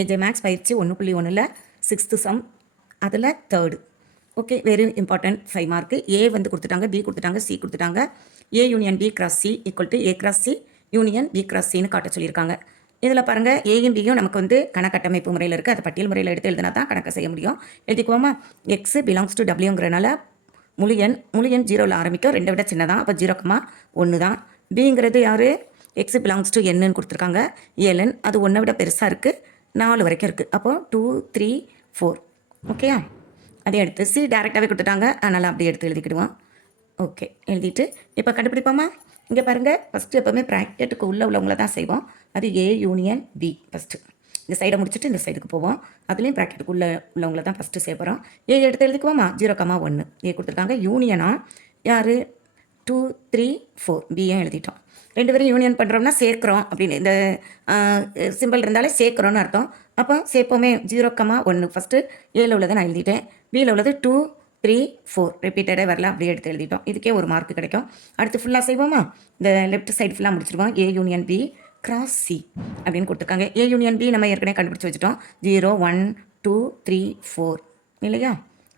AJ maths பயிற்சி 1.1ல் 6th sum அதில் 3rd. Okay, very important 5 mark. A வந்து கொடுத்துட்டாங்க, பி கொடுத்துட்டாங்க, சி கொடுத்துட்டாங்க. A union B cross C equal to A cross C union B cross சின்னு காட்ட சொல்லியிருக்காங்க. இதில் பாருங்கள், ஏயும் பியும் நமக்கு வந்து கணக்கட்டமைப்பு முறையில் இருக்குது. அதை பட்டியல் முறையில் எடுத்து எழுதினா தான் கணக்கு செய்ய முடியும். எழுதிக்குவோமா? எக்ஸ் பிலாங்ஸ் டு டபிள்யூங்கிறனால முழு எண் 0ல் ஆரம்பிக்கும், 2 விட சின்னதான். அப்போ 0,1 தான். பிங்கிறது யார்? எக்ஸ் பிலாங்ஸ் டு என்னன்னு கொடுத்துருக்காங்க, ஏஎல்என். அது 1 விட பெருசாக இருக்குது, 4 வரைக்கும் இருக்குது. அப்போது 2, 3, 4. ஓகேயா? அதை எடுத்து சி டேரெக்டாகவே கொடுத்துட்டாங்க, அதனால் அப்படியே எடுத்து எழுதிக்கிடுவோம். ஓகே, எழுதிட்டு இப்போ கண்டுபிடிப்போமா? இங்கே பாருங்கள், ஃபஸ்ட்டு எப்போவுமே ப்ராக்கெட்டுக்கு உள்ளவங்கள தான் செய்வோம். அது ஏ யூனியன் பி. ஃபஸ்ட்டு இந்த சைடை முடிச்சுட்டு இந்த சைடுக்கு போவோம். அதுலேயும் ப்ராக்கெட்டுக்கு உள்ளவங்கள தான் ஃபஸ்ட்டு செய்ய போகிறோம். ஏ எடுத்து எழுதிக்குவோமா? 0,1 ஏ கொடுத்துருக்காங்க. யூனியனா யார்? 2, 3, 4 பியும் எழுதிட்டோம். 2 பேரும் யூனியன் பண்ணுறோம்னா சேர்க்குறோம் அப்படின்னு இந்த சிம்பிள் இருந்தாலே சேர்க்குறோன்னு அர்த்தம். அப்போ சேர்ப்போமே 0,1. ஃபஸ்ட்டு ஏல உள்ளதை நான் எழுதிட்டேன், பியில் உள்ளது 2, 3, 4 ரிப்பீட்டடே வரல, அப்படியே எடுத்து எழுதிட்டோம். இதுக்கே ஒரு மார்க் கிடைக்கும். அடுத்து ஃபுல்லாக செய்வோமா? இந்த லெஃப்ட் சைடு ஃபுல்லாக முடிச்சிருவோம். A union B cross C அப்படின்னு கொடுத்துருக்காங்க. ஏ யூனியன் பி நம்ம ஏற்கனவே கண்டுபிடிச்சி வச்சுட்டோம். 0, 1, 2, 3, 4 இல்லையா?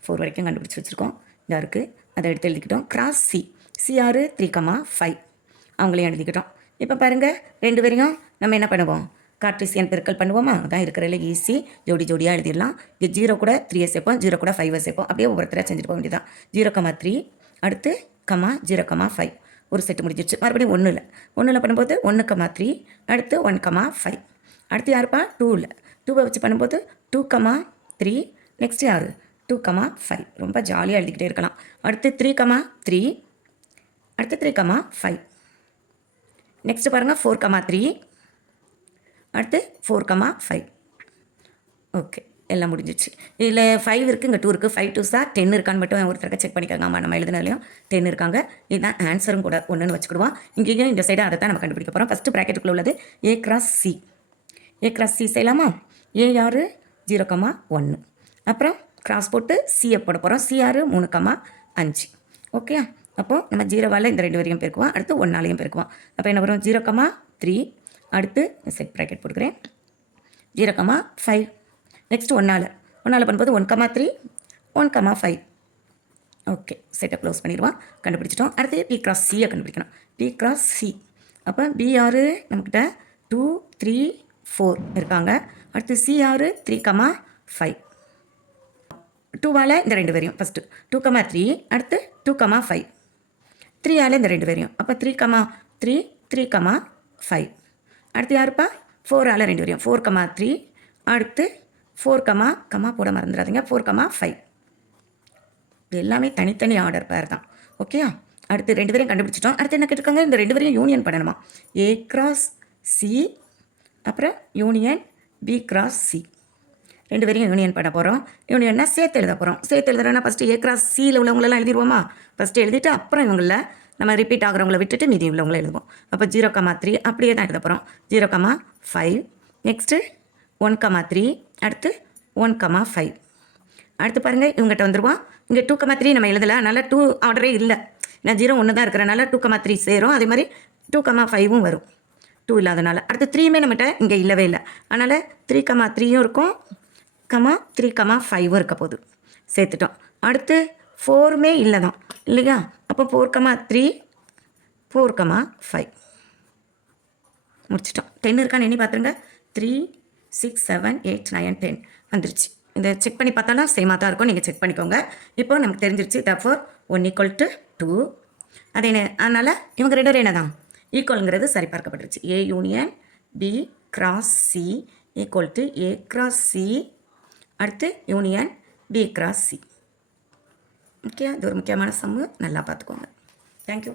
4 வரைக்கும் கண்டுபிடிச்சி வச்சுருக்கோம். இதாக இருக்குது, அதை எடுத்து எழுதிக்கிட்டோம். கிராஸ் சி சிஆர் 3,5 அவங்களையும் எழுதிக்கிட்டோம். இப்போ பாருங்கள், 2 பேரையும் நம்ம என்ன பண்ணுவோம்? கார்ட்டீசியன் பெருக்கல் பண்ணுவோமா? அதான் இருக்கிறதுல ஈஸி. ஜோடி ஜோடியாக எழுதிடலாம். இங்கே 0 கூட 3 சேர்ப்போம், 0 கூட 5 சேர்ப்போம். அப்படியே ஒவ்வொருத்தராக செஞ்சுட்டு போக வேண்டியதான். 0,3 அடுத்து 0,5 ஒரு செட்டு முடிஞ்சிச்சு. மறுபடியும் 1ல் பண்ணும்போது 1,3 அடுத்து 1,5 அடுத்து யாருப்பா? 2ல் 2 வச்சு பண்ணும்போது 2,3 நெக்ஸ்ட் யார்? 2,5 ரொம்ப ஜாலியாக எழுதிக்கிட்டே இருக்கலாம். அடுத்து 3,3 அடுத்து 3,5 நெக்ஸ்ட்டு பாருங்கள் 4,3 அடுத்து 4,5. ஓகே, எல்லாம் முடிஞ்சிச்சு. இதில் 5 இருக்குது, இங்கே 2 இருக்குது. 5 2 சார் 10 இருக்கான்னு மட்டும் ஒருத்தருக்கு செக் பண்ணிக்கோங்க. ஆமாம், நம்ம எழுதினாலையும் 10 இருக்காங்க. இதுதான் ஆன்சரும் கூட. 1ன்னு வச்சுக்கிடுவோம். இங்கேயும் இந்த சைடு அதை தான் நம்ம கண்டுபிடிக்க போகிறோம். ஃபஸ்ட்டு ப்ராக்கெட்டுக்குள்ளே உள்ளது ஏ கிராஸ் சி. ஏ கிராஸ் சி செய்யலாமா? ஏ யார்? 0,1. அப்புறம் கிராஸ் போட்டு சியை போட போகிறோம். சி யார்? 3,5. ஓகே, அப்போது நம்ம 0வால் இந்த 2 வரையும் பெருக்குவோம், அடுத்து 1ஆலையும் பெருக்குவோம். அப்போ என்ன வரும்? 0,3 அடுத்து செட் ப்ராக்கெட் போட்டுக்கிறேன். 0,5 நெக்ஸ்ட் 1ஆல் பண்ணும்போது 1,3 1,5. ஓகே, செட்டை க்ளோஸ் பண்ணிடுவோம். கண்டுபிடிச்சிட்டோம். அடுத்து பி கிராஸ் சியை கண்டுபிடிக்கணும். B cross C. அப்போ பி யார்? நம்மக்கிட்ட 2, 3, 4 இருக்காங்க. அடுத்து சி யார்? 3,5. 2வால் இந்த 2 பேரையும் ஃபஸ்ட்டு 2,3 அடுத்து 2,5. 3ஆல் இந்த 2 பேரையும், அப்போ 3,3 3,5. அடுத்து யாருப்பா? 4ஆல் 2 பேரையும் 4,3 அடுத்து 4, போட மறந்துடாதீங்க, 4,5. இது எல்லாமே தனித்தனி ஆர்டர் பேர் தான். ஓகேயா? அடுத்து 2 பேரையும் கண்டுபிடிச்சிட்டோம். அடுத்து என்ன கேட்டிருக்காங்க? இந்த 2 பேரையும் யூனியன் பண்ணணுமா? ஏ கிராஸ் சி அப்புறம் யூனியன் பி கிராஸ் சி. 2 பேரையும் யூனியன் பண்ண போகிறோம். யூனியன்னா சேர்த்து எழுத போகிறோம். சேர்த்து எழுதுறோன்னா ஃபஸ்ட்டு ஏ கிராஸ் சியில் உள்ளவங்களெல்லாம் எழுதிடுவோமா? ஃபஸ்ட்டு எழுதிட்டு அப்புறம் இவங்களில் நம்ம ரிப்பீட் ஆகிறவங்கள விட்டுட்டு மீதி உள்ளவங்கள எழுதுவோம். அப்போ 0,3 அப்படியே தான் எழுத போகிறோம். 0,5 நெக்ஸ்ட்டு 1,3 அடுத்து 1,5. அடுத்து பாருங்கள், இவங்ககிட்ட வந்துடுவோம். இங்கே 2,3 நம்ம எழுதலை, அதனால் 2 ஆர்டரே இல்லை. நான் 0 1 தான் இருக்கிறனால 2,3 சேரும். அதே மாதிரி 2,5ம் வரும், 2 இல்லாதனால. அடுத்து 3மே நம்மகிட்ட இங்கே இல்லவே இல்லை, அதனால் 3,3யும் இருக்கும், 3,5ம் இருக்க போகுது. சேர்த்துட்டோம். அடுத்து 4மே இல்லை தான் இல்லையா? அப்போ 4,3 4,5 முடிச்சிட்டோம். 10 இருக்கான்னு எண்ணி பார்த்துருங்க. 3, 6, 7, 8, 9, 10 வந்துருச்சு. இந்த செக் பண்ணி பார்த்தாலும் சேமாக தான் இருக்கும், நீங்கள் செக் பண்ணிக்கோங்க. இப்போ நமக்கு தெரிஞ்சிருச்சு. therefore 1 = 2. அதே அதனால் இவங்க 2 என்ன தான் ஈக்குவலுங்கிறது சரி பார்க்கப்பட்டுருச்சு. A union B cross C equal to A cross C அடுத்து union B cross C. Okay, இது ஒரு முக்கியமான சம்மு, நல்லா பார்த்துக்கோங்க. தேங்க்யூ.